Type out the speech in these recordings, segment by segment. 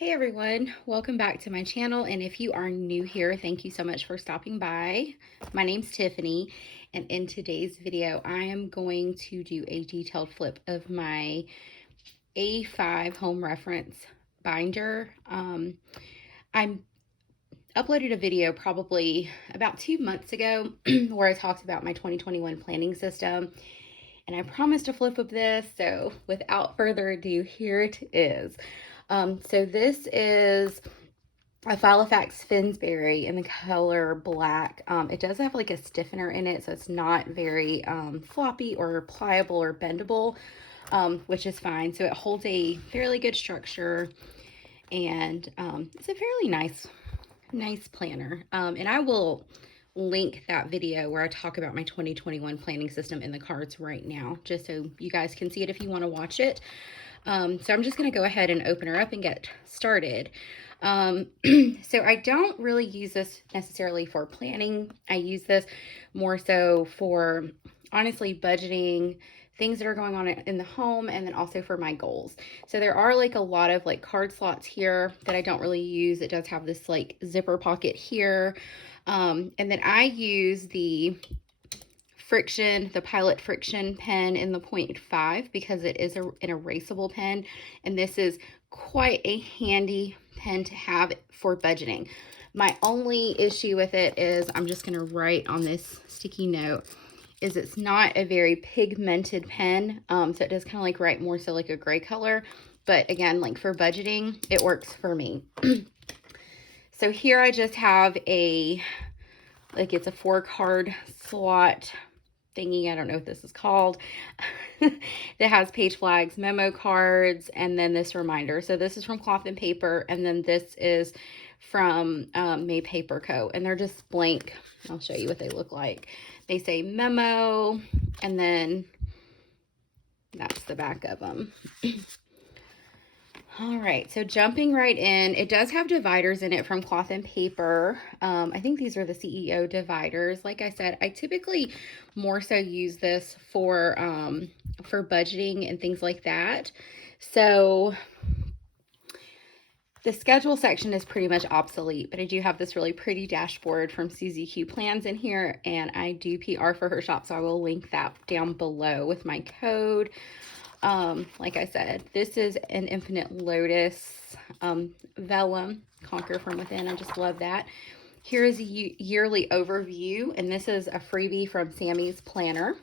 Hey everyone, welcome back to my channel, and if you are new here, thank you so much for stopping by. My name's Tiffany, and in today's video I am going to do a detailed flip of my A5 home reference binder. I uploaded a video probably about 2 months ago where I talked about my 2021 planning system, and I promised a flip of this, so without further ado, here it is. So this is a Filofax Finsbury in the color black. It does have like a stiffener in it, so it's not very floppy or pliable or bendable, which is fine. So it holds a fairly good structure, and it's a fairly nice planner. And I will link that video where I talk about my 2021 planning system in the cards right now, just so you guys can see it if you want to watch it. So I'm just going to go ahead and open her up and get started. So I don't really use this necessarily for planning. I use this more so for, honestly, budgeting, things that are going on in the home, and then also for my goals. So there are like a lot of like card slots here that I don't really use. It does have this like zipper pocket here. And then I use the Fixion, the Pilot Fixion pen in the 0.5 because it is an erasable pen, and this is quite a handy pen to have for budgeting. My only issue with it is, I'm just going to write on this sticky note, is it's not a very pigmented pen, so it does kind of like write more so like a gray color, but again, like for budgeting, it works for me. So here I just have a, like, it's a 4-card slot thingy, I don't know what this is called, that has page flags, memo cards, and then this reminder. So this is from Cloth and Paper, and then this is from May Paper Co. And they're just blank. I'll show you what they look like. They say memo, and then that's the back of them. All right, so jumping right in, it does have dividers in it from Cloth and Paper. I think these are the CEO dividers. Like I said, I typically more so use this for budgeting and things like that. So the schedule section is pretty much obsolete, but I do have this really pretty dashboard from Suzee Q Plans in here, and I do PR for her shop, so I will link that down below with my code. Like I said, this is an Infinite Lotus vellum Conquer from Within. I just love that. Here is a yearly overview, and this is a freebie from Sammy's Planner.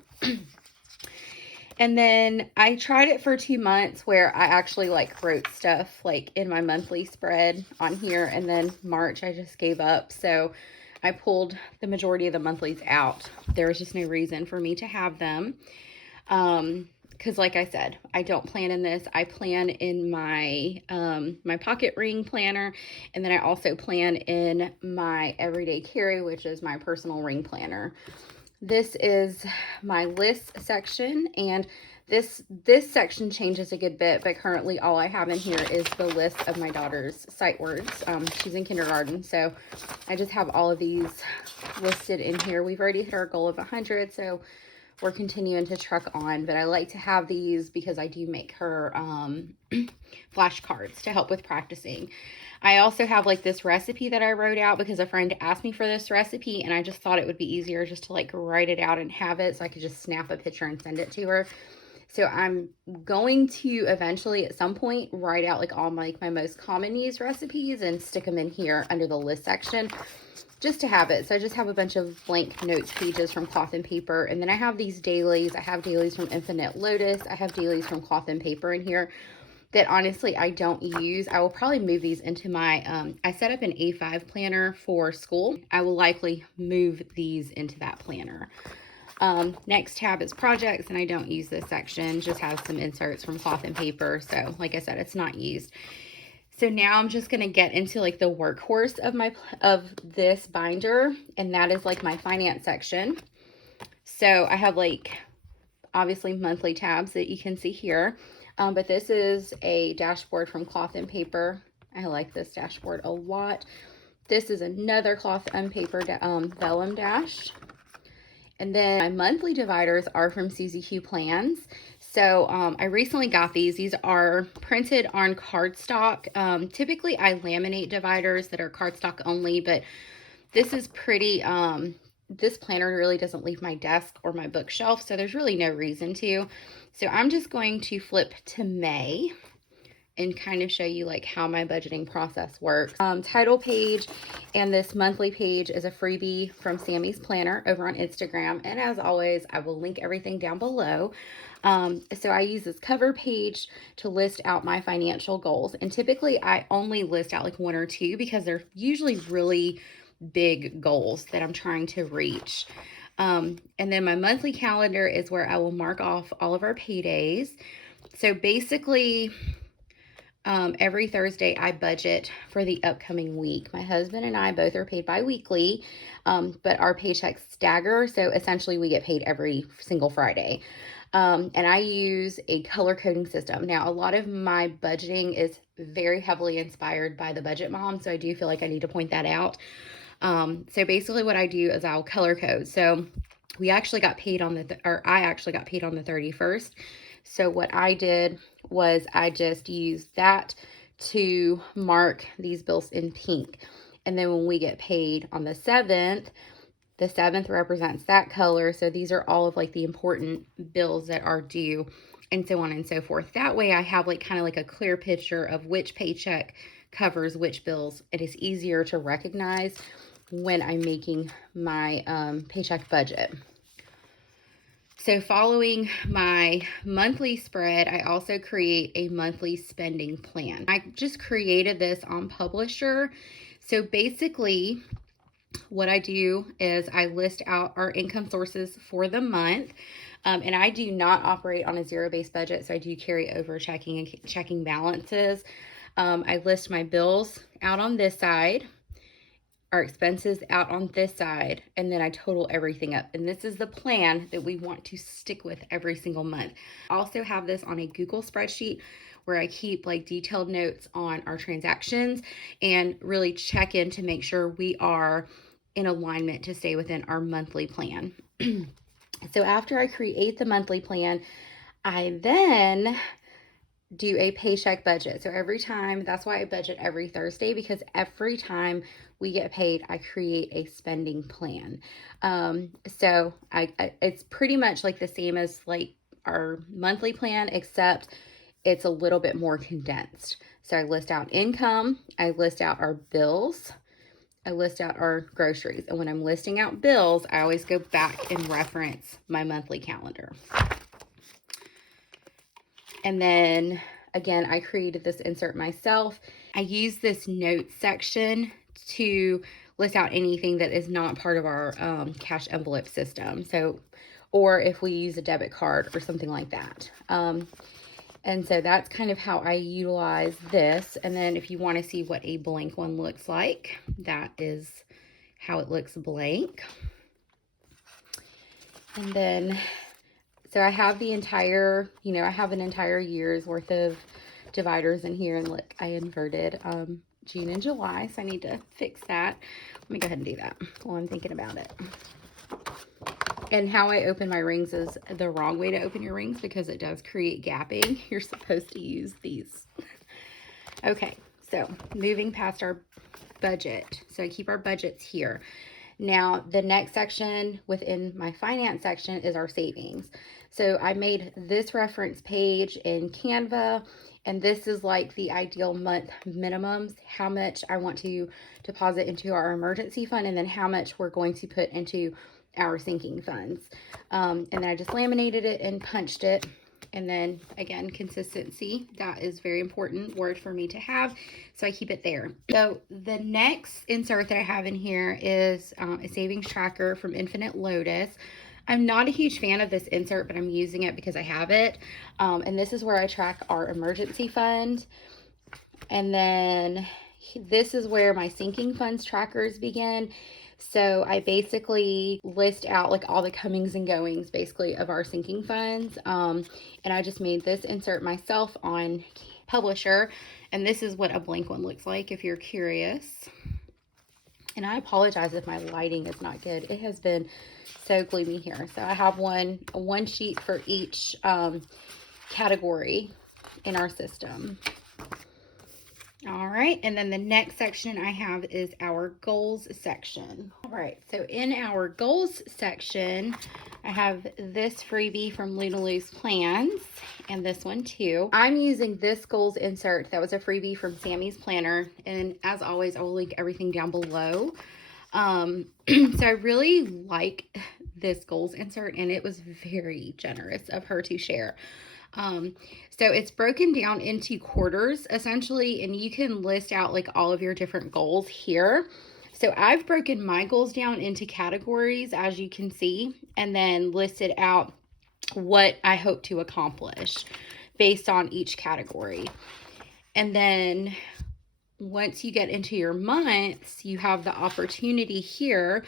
And then I tried it for 2 months where I actually like wrote stuff like in my monthly spread on here, and then March I just gave up. So I pulled the majority of the monthlies out. There was just no reason for me to have them. Because like I said, I don't plan in this. I plan in my my pocket ring planner, and then I also plan in my everyday carry, which is my personal ring planner. This is my list section, and this section changes a good bit, but currently all I have in here is the list of my daughter's sight words. She's in kindergarten, so I just have all of these listed in here. We've already hit our goal of 100, so we're continuing to truck on, but I like to have these because I do make her flashcards to help with practicing. I also have like this recipe that I wrote out because a friend asked me for this recipe, and I just thought it would be easier just to like write it out and have it so I could just snap a picture and send it to her. So I'm going to eventually at some point write out like all my most common used recipes and stick them in here under the list section, just to have it. So I just have a bunch of blank notes pages from Cloth and Paper, and then I have these dailies. I have dailies from Infinite Lotus. I have dailies from Cloth and Paper in here that honestly I don't use. I will probably move these into my, I set up an A5 planner for school. I will likely move these into that planner. Next tab is projects, and I don't use this section. Just has some inserts from Cloth and Paper. So like I said, it's not used. So now I'm just going to get into like the workhorse of this binder, and that is like my finance section. So I have like obviously monthly tabs that you can see here, but this is a dashboard from Cloth and Paper. I like this dashboard a lot. This is another Cloth and Paper vellum dash. And then my monthly dividers are from Suzee Q Plans. So I recently got these. These are printed on cardstock. Typically I laminate dividers that are cardstock only, but this is pretty, this planner really doesn't leave my desk or my bookshelf, so there's really no reason to. So I'm just going to flip to May and kind of show you like how my budgeting process works. Title page and this monthly page is a freebie from Sammy's Planner over on Instagram. And as always, I will link everything down below. So I use this cover page to list out my financial goals. And typically I only list out like one or two because they're usually really big goals that I'm trying to reach. And then my monthly calendar is where I will mark off all of our paydays. So basically, every Thursday I budget for the upcoming week. My husband and I both are paid bi-weekly, but our paychecks stagger. So essentially we get paid every single Friday. And I use a color coding system. Now, a lot of my budgeting is very heavily inspired by the Budget Mom. So I do feel like I need to point that out. So basically what I do is I'll color code. So we actually got paid on I actually got paid on the 31st. So what I did was I just used that to mark these bills in pink. And then when we get paid on the 7th represents that color. So these are all of like the important bills that are due and so on and so forth. That way I have like kind of like a clear picture of which paycheck covers which bills. It is easier to recognize when I'm making my paycheck budget. So following my monthly spread, I also create a monthly spending plan. I just created this on Publisher. So basically what I do is I list out our income sources for the month. And I do not operate on a zero-based budget, so I do carry over checking balances. I list my bills out on this side, our expenses out on this side, and then I total everything up. And this is the plan that we want to stick with every single month. I also have this on a Google spreadsheet where I keep like detailed notes on our transactions and really check in to make sure we are in alignment to stay within our monthly plan. So after I create the monthly plan, I then do a paycheck budget. So every time, that's why I budget every Thursday, because every time we get paid, I create a spending plan. So it's pretty much like the same as like our monthly plan, except it's a little bit more condensed. So I list out income, I list out our bills, I list out our groceries. And when I'm listing out bills, I always go back and reference my monthly calendar. And then again, I created this insert myself. I use this notes section to list out anything that is not part of our cash envelope system. So, or if we use a debit card or something like that. And so that's kind of how I utilize this. And then if you want to see what a blank one looks like, that is how it looks blank. And then so I have the entire, I have an entire year's worth of dividers in here. And look, I inverted June and July, so I need to fix that. Let me go ahead and do that while I'm thinking about it. And how I open my rings is the wrong way to open your rings because it does create gapping. You're supposed to use these. Okay, so moving past our budget. So I keep our budgets here. Now, the next section within my finance section is our savings. So I made this reference page in Canva, and this is like the ideal month minimums, how much I want to deposit into our emergency fund, and then how much we're going to put into our sinking funds. And then I just laminated it and punched it. And then again, consistency, that is very important word for me to have. So I keep it there. So the next insert that I have in here is a savings tracker from Infinite Lotus. I'm not a huge fan of this insert, but I'm using it because I have it. And this is where I track our emergency fund. And then this is where my sinking funds trackers begin. So I basically list out like all the comings and goings basically of our sinking funds. And I just made this insert myself on Publisher. And this is what a blank one looks like if you're curious. And I apologize if my lighting is not good. It has been so gloomy here. So I have one sheet for each category in our system. All right, and then the next section I have is our goals section. All right, so in our goals section, I have this freebie from Lunaloo's Plans and this one too. I'm using this goals insert that was a freebie from Sammy's Planner, and as always, I will link everything down below. So I really like this goals insert, and it was very generous of her to share. So it's broken down into quarters essentially, and you can list out like all of your different goals here. So I've broken my goals down into categories, as you can see, and then listed out what I hope to accomplish based on each category. And then once you get into your months, you have the opportunity here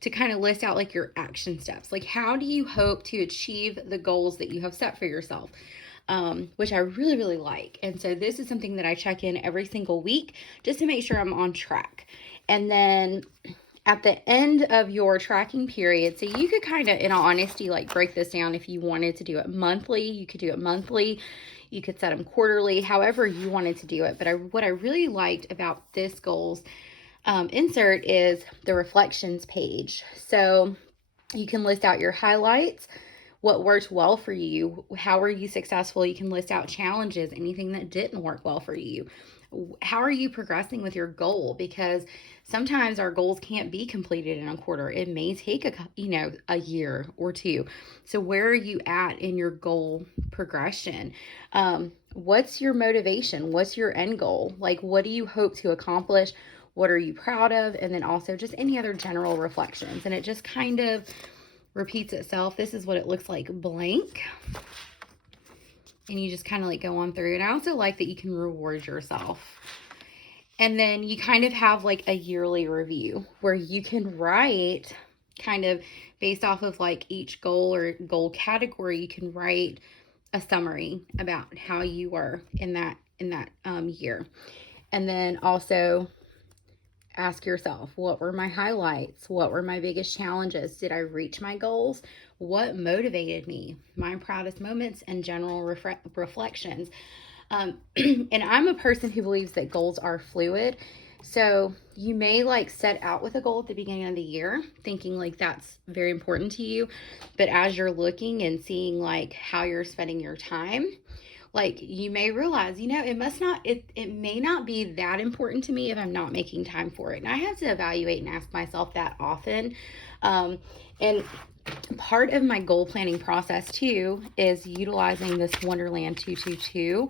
to kind of list out like your action steps. Like, how do you hope to achieve the goals that you have set for yourself? Which I really, really like. And so this is something that I check in every single week just to make sure I'm on track. And then at the end of your tracking period, so you could kind of, in all honesty, like break this down. If you wanted to do it monthly, you could do it monthly. You could set them quarterly, however you wanted to do it. But what I really liked about this goals insert is the reflections page. So you can list out your highlights, what worked well for you, how are you successful. You can list out challenges, anything that didn't work well for you. How are you progressing with your goal? Because sometimes our goals can't be completed in a quarter. It may take a year or two. So where are you at in your goal progression? What's your motivation? What's your end goal? Like, what do you hope to accomplish? What are you proud of? And then also just any other general reflections. And it just kind of repeats itself. This is what it looks like blank. And you just kind of like go on through. And I also like that you can reward yourself. And then you kind of have like a yearly review where you can write kind of based off of like each goal or goal category. You can write a summary about how you were in that year. And then also ask yourself, what were my highlights? What were my biggest challenges? Did I reach my goals? What motivated me? My proudest moments and general reflections. And I'm a person who believes that goals are fluid. So you may like set out with a goal at the beginning of the year, thinking like that's very important to you. But as you're looking and seeing like how you're spending your time, like you may realize, it may not be that important to me if I'm not making time for it. And I have to evaluate and ask myself that often. And part of my goal planning process too is utilizing this Wonderland 222,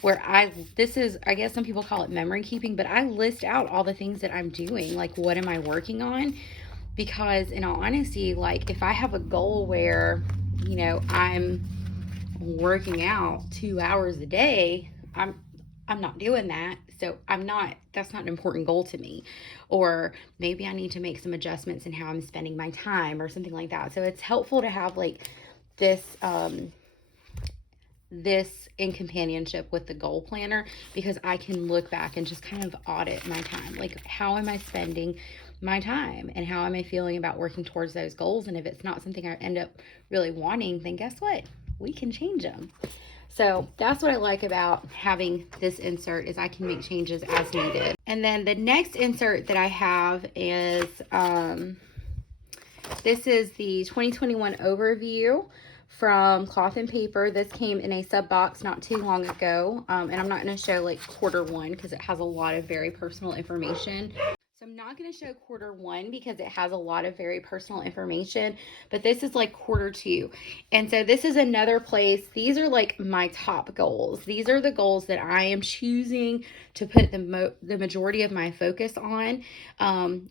where I guess some people call it memory keeping, but I list out all the things that I'm doing. Like, what am I working on? Because in all honesty, like if I have a goal where, I'm working out 2 hours a day, I'm not doing that. So that's not an important goal to me. Or maybe I need to make some adjustments in how I'm spending my time or something like that. So it's helpful to have like this in companionship with the goal planner, because I can look back and just kind of audit my time. Like, how am I spending my time and how am I feeling about working towards those goals? And if it's not something I end up really wanting, then guess what? We can change them. So that's what I like about having this insert, is I can make changes as needed. And then the next insert that I have is, this is the 2021 overview from Cloth and Paper. This came in a sub box not too long ago. And I'm not going to show like quarter one because it has a lot of very personal information. So I'm not going to show quarter one because it has a lot of very personal information, but this is like quarter two. And so this is another place. These are like my top goals. These are the goals that I am choosing to put the majority of my focus on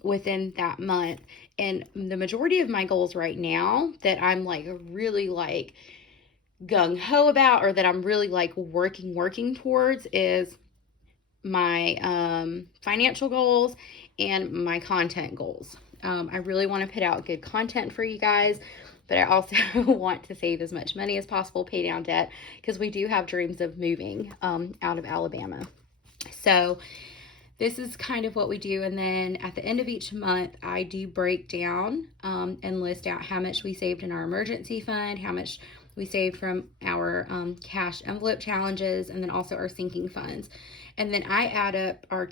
within that month. And the majority of my goals right now that I'm like really like gung-ho about, or that I'm really like working towards, is my financial goals and my content goals. I really want to put out good content for you guys, but I also want to save as much money as possible, pay down debt, because we do have dreams of moving out of Alabama. So this is kind of what we do. And then at the end of each month, I do break down and list out how much we saved in our emergency fund, how much we saved from our cash envelope challenges, and then also our sinking funds. And then I add up our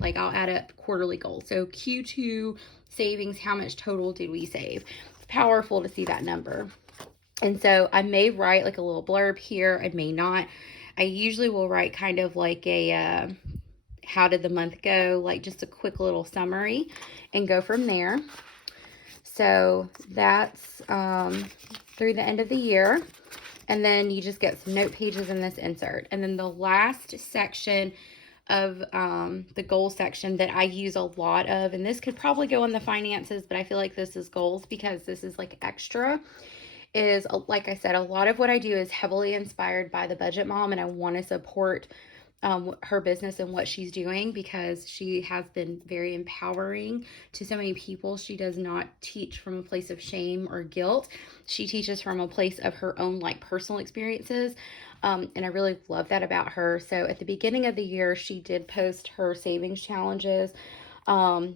I'll add up quarterly goals. So Q2 savings, how much total did we save? Powerful to see that number. And so I may write like a little blurb here, I may not. I usually will write kind of like a how did the month go, like just a quick little summary, and go from there. So that's through the end of the year. And then you just get some note pages in this insert. And then the last section of the goal section that I use a lot of, and this could probably go in the finances, but I feel like this is goals because this is like extra, is like I said, a lot of what I do is heavily inspired by the Budget Mom, and I want to support her business and what she's doing because she has been very empowering to so many people. She does not teach from a place of shame or guilt. She teaches from a place of her own like personal experiences. And I really love that about her. So at the beginning of the year, she did post her savings challenges. I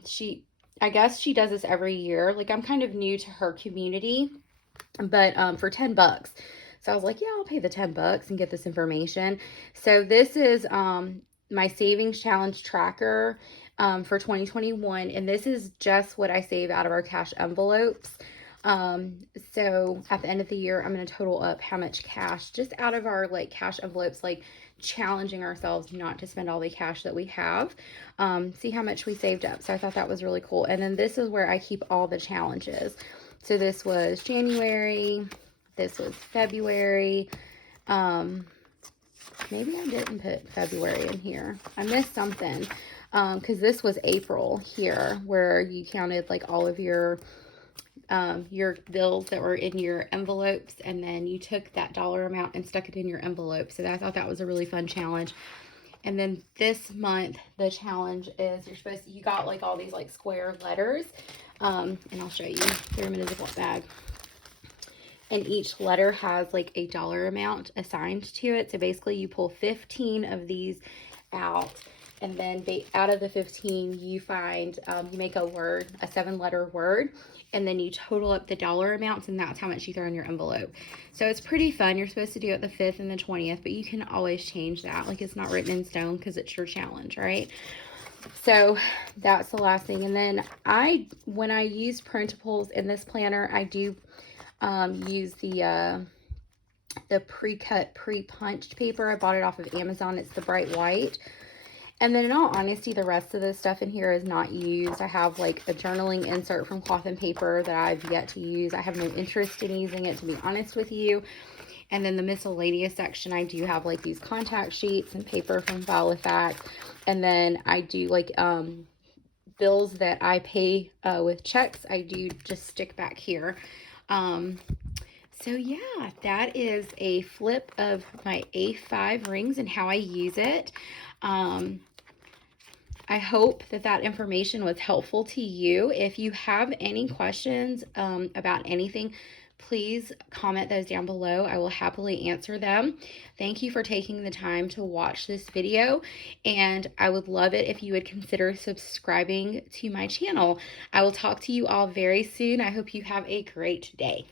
guess she does this every year. Like, I'm kind of new to her community, but for $10. So I was like, yeah, I'll pay the $10 and get this information. So this is my savings challenge tracker for 2021. And this is just what I save out of our cash envelopes. So at the end of the year, I'm going to total up how much cash just out of our like cash envelopes, like challenging ourselves not to spend all the cash that we have. See how much we saved up. So I thought that was really cool. And then this is where I keep all the challenges. So this was January. This was February. Maybe I didn't put February in here. I missed something. Because this was April here, where you counted like all of your bills that were in your envelopes, and then you took that dollar amount and stuck it in your envelope. So I thought that was a really fun challenge. And then this month, the challenge is you got like all these like square letters. And I'll show you. Throw them in a Ziploc bag. And each letter has like a dollar amount assigned to it. So basically you pull 15 of these out, and then out of the 15 you find, you make a word, a 7-letter word, and then you total up the dollar amounts, and that's how much you throw in your envelope. So it's pretty fun. You're supposed to do it the 5th and the 20th, but you can always change that. Like, it's not written in stone because it's your challenge, right? So that's the last thing. And then when I use printables in this planner, I do use the pre-cut, pre-punched paper. I bought it off of Amazon. It's the bright white. And then in all honesty, the rest of this stuff in here is not used. I have like a journaling insert from Cloth and Paper that I've yet to use. I have no interest in using it, to be honest with you. And then the miscellaneous section, I do have like these contact sheets and paper from Filofax. And then I do like bills that I pay with checks. I do just stick back here. So yeah, that is a flip of my A5 rings and how I use it. I hope that information was helpful to you. If you have any questions about anything, please comment those down below. I will happily answer them. Thank you for taking the time to watch this video, and I would love it if you would consider subscribing to my channel. I will talk to you all very soon. I hope you have a great day.